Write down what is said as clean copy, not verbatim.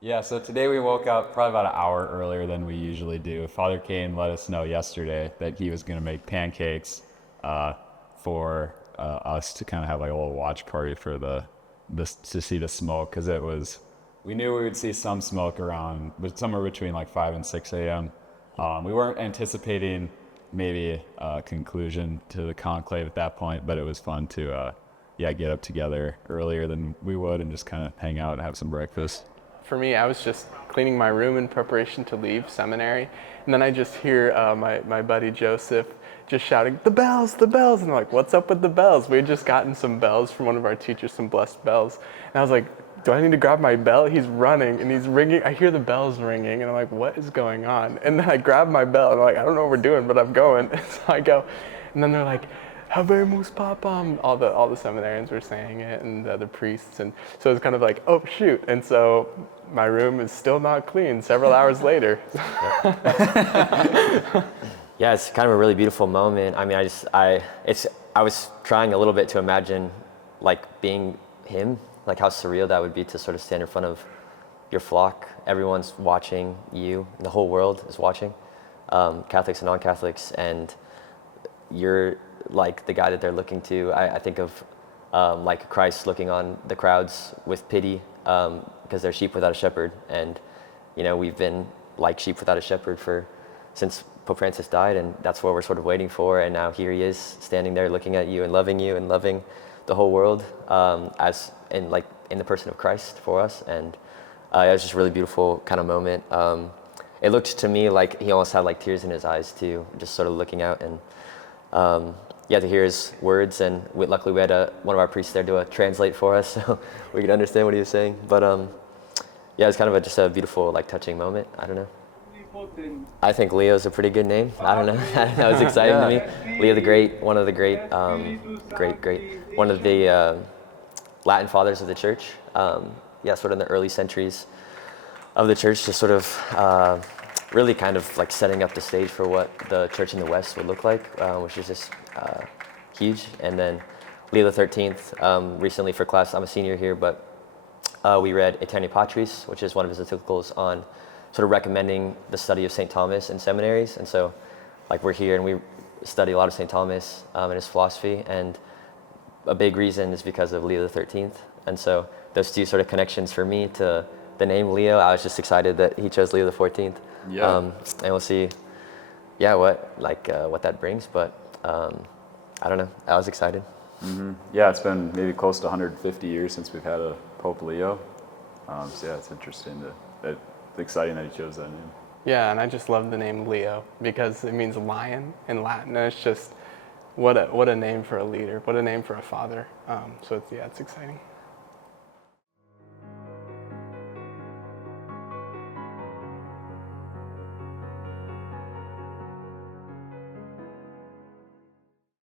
Yeah, so today we woke up probably about an hour earlier than we usually do. Father Kane let us know yesterday that he was going to make pancakes uh, for us to kind of have like a little watch party for this to see the smoke because we knew we would see some smoke around but somewhere between like 5 and 6 a.m. We weren't anticipating maybe a conclusion to the conclave at that point, but it was fun to yeah, get up together earlier than we would and just kind of hang out and have some breakfast. For me, I was just cleaning my room in preparation to leave seminary, and then I just hear my buddy Joseph just shouting, "The bells, the bells!" And I'm like, "What's up with the bells?" We had just gotten some bells from one of our teachers, some blessed bells, and I was like, "Do I need to grab my bell?" He's running and he's ringing. I hear the bells ringing, and I'm like, "What is going on?" And then I grab my bell, and I'm like, "I don't know what we're doing, but I'm going." And so I go, and then they're like, Habemus Papam. All the seminarians were saying it, and the other priests, and so it's kind of like, oh shoot! And so my room is still not clean several hours later. Yeah, it's kind of a really beautiful moment. I mean, I was trying a little bit to imagine like being him, like how surreal that would be to sort of stand in front of your flock. Everyone's watching you, the whole world is watching, Catholics and non-Catholics, and you're like the guy that they're looking to. I think of like Christ looking on the crowds with pity because they're sheep without a shepherd, and we've been like sheep without a shepherd since Pope Francis died, and that's what we're sort of waiting for. And now here he is standing there looking at you and loving the whole world as in the person of Christ for us. And it was just a really beautiful kind of moment. It looked to me like he almost had like tears in his eyes too, just sort of looking out, and to hear his words. And luckily we had one of our priests there to translate for us, so we could understand what he was saying. But it's kind of just a beautiful, like, touching moment. I don't know. I think Leo's a pretty good name. I don't know. That was exciting to me. Leo the Great, one of the one of the Latin fathers of the church. Sort of in the early centuries of the church, just sort of really kind of like setting up the stage for what the church in the West would look like, which is just huge. And then Leo XIII, recently for class, I'm a senior here, but we read Aeterni Patris, which is one of his encyclicals on sort of recommending the study of St. Thomas in seminaries. And so like we're here and we study a lot of St. Thomas and his philosophy, and a big reason is because of Leo XIII. And so those two sort of connections for me to the name Leo, I was just excited that he chose Leo XIV. Yeah. And we'll see, what that brings. But I don't know. I was excited. Mm-hmm. Yeah, it's been maybe close to 150 years since we've had a Pope Leo. It's interesting it's exciting that he chose that name. Yeah, and I just love the name Leo because it means lion in Latin, and it's just what a name for a leader, what a name for a father. It's exciting.